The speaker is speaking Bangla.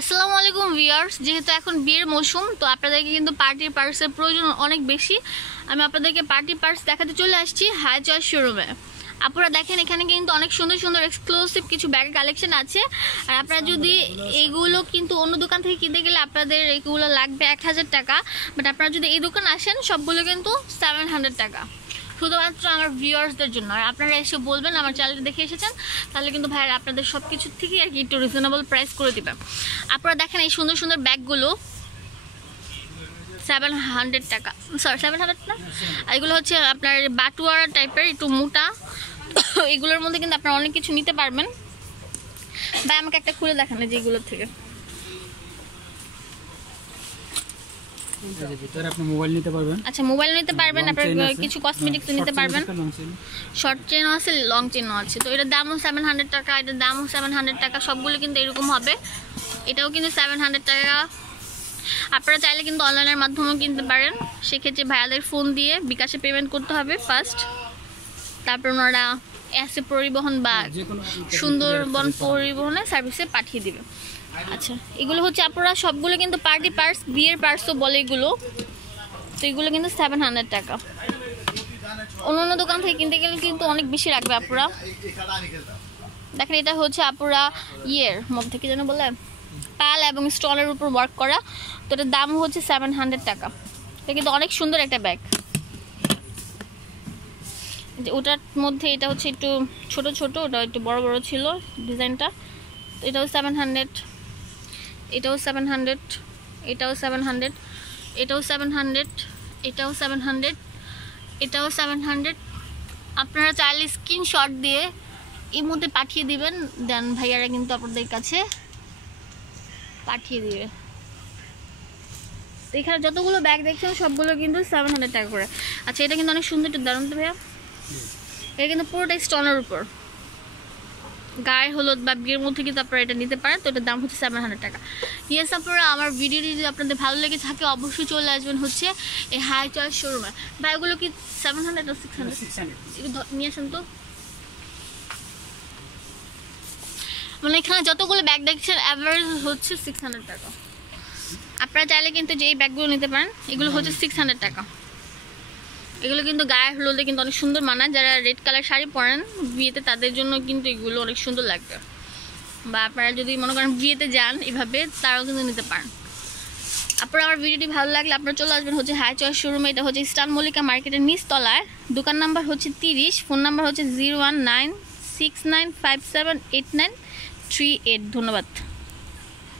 আসসালামু আলাইকুম ভিউয়ার্স, যেহেতু এখন বিয়ের মৌসুম, তো আপনাদেরকে কিন্তু পার্টির পার্সের প্রয়োজন অনেক বেশি। আমি আপনাদেরকে পার্টির পার্স দেখাতে চলে আসছি হাই চয়েস শোরুমে। আপনারা দেখেন এখানে কিন্তু অনেক সুন্দর সুন্দর এক্সক্লুসিভ কিছু ব্যাগের কালেকশন আছে। আর আপনারা যদি এইগুলো কিন্তু অন্য দোকান থেকে কিনতে গেলে আপনাদের এগুলো লাগবে 1000 টাকা, বাট আপনারা যদি এই দোকানে আসেন সবগুলো কিন্তু 700 টাকা, শুধুমাত্র আমার ভিউয়ার্সদের জন্য। আর আপনারা এসে বলবেন আমার চ্যানেলটা দেখে এসেছেন, তাহলে কিন্তু ভাইরা আপনাদের সব কিছুর থেকে আর কি একটু রিজনেবল প্রাইস করে দেবে। আপনারা দেখেন এই সুন্দর সুন্দর ব্যাগগুলো 700 টাকা, সরি 700 না, এগুলো হচ্ছে আপনার বাটুয়ারা টাইপের, একটু মোটা। এগুলোর মধ্যে কিন্তু আপনারা অনেক কিছু নিতে পারবেন। ভাই আমাকে একটা খুলে দেখান যে এগুলোর থেকে। আপনি মোবাইল নিতে পারবেন। আচ্ছা, মোবাইল নিতে পারবেন, আপনারা কিছু কসমেটিক্স নিতে পারবেন। শর্ট চেনও আছে, লং চেনও আছে। তো এটার দামও 700 টাকা, এটার দামও 700 টাকা। সবগুলো কিন্তু এরকম হবে। এটাও কিন্তু 700 টাকা। আপনারা চাইলে কিন্তু অনলাইনের মাধ্যমেও কিনতে পারেন। সেক্ষেত্রে ভাইয়াদের ফোন দিয়ে বিকাশে পেমেন্ট করতে হবে ফার্স্ট, তারপর ওনারা এসে পরিবহন বা সুন্দরবন পরিবহনে সার্ভিসে পাঠিয়ে দিবে। আচ্ছা, এগুলো হচ্ছে আপনারা সবগুলো কিন্তু পার্টি পার্স, বিয়ের পার্সও বলে এগুলো। তো এগুলো কিন্তু 700 টাকা। অন্য দোকান থেকে কিনতে গেলে কিন্তু অনেক বেশি রাখবে আপনারা। দেখেন এটা হচ্ছে আপনারা ইয়ের মধ্যে কি যেন বলে, পাল এবং স্টলের উপর ওয়ার্ক করা। তো এটার দাম হচ্ছে 700 টাকা। এটা কিন্তু অনেক সুন্দর একটা ব্যাগ। ওটার মধ্যে এটা হচ্ছে একটু ছোট ছোট, ওটা একটু বড় বড় ছিল ডিজাইনটা। এটাও 700, এটাও 700, এটাও 700, এটাও 700, এটাও 700, এটাও 700। আপনারা চাইলে স্ক্রিনশট দিয়ে এর মধ্যে পাঠিয়ে দিবেন, দেন ভাইয়ারা কিন্তু আপনাদের কাছে পাঠিয়ে দিবে। তো এখানে যতগুলো ব্যাগ দেখছেন সবগুলো কিন্তু 700 টাকা করে। আচ্ছা, এটা কিন্তু অনেক সুন্দর, একটু দারুণ তো ভাইয়া। এটা কিন্তু পুরোটাই স্টোনের উপর, গায়ে হলুদ বা বিয়ের মধ্যে কিন্তু আপনারা এটা নিতে পারেন। তো এটার দাম হচ্ছে 700 টাকা। ইয়েস, আপনারা আমার ভিডিওটি যদি আপনাদের ভালো লেগে থাকে অবশ্যই চলে আসবেন হচ্ছে এই হাই চয়েস শোরুমে। ভাই ওগুলো কি 700 না 600? নিয়ে আসেন তো। মানে এখানে যতগুলো ব্যাগ দেখছেন অ্যাভারেজ হচ্ছে 600 টাকা। আপনারা চাইলে কিন্তু যেই ব্যাগগুলো নিতে পারেন, এগুলো হচ্ছে 600 টাকা। এগুলো কিন্তু গায়ে হলুদে কিন্তু অনেক সুন্দর মানায়। যারা রেড কালার শাড়ি পরেন বিয়েতে, তাদের জন্য কিন্তু এগুলো অনেক সুন্দর লাগবে। বা আপনারা যদি মনে করেন বিয়েতে যান এভাবে, তারাও কিন্তু নিতে পারেন। আপনারা আমার ভিডিওটি ভালো লাগলে আপনারা চলে আসবেন হচ্ছে হাই চয়েস শোরুমে। এটা হচ্ছে ইস্টার্ন মল্লিকা মার্কেটের নিচতলায়। দোকান নাম্বার হচ্ছে 30, ফোন নাম্বার হচ্ছে 01969578938। ধন্যবাদ।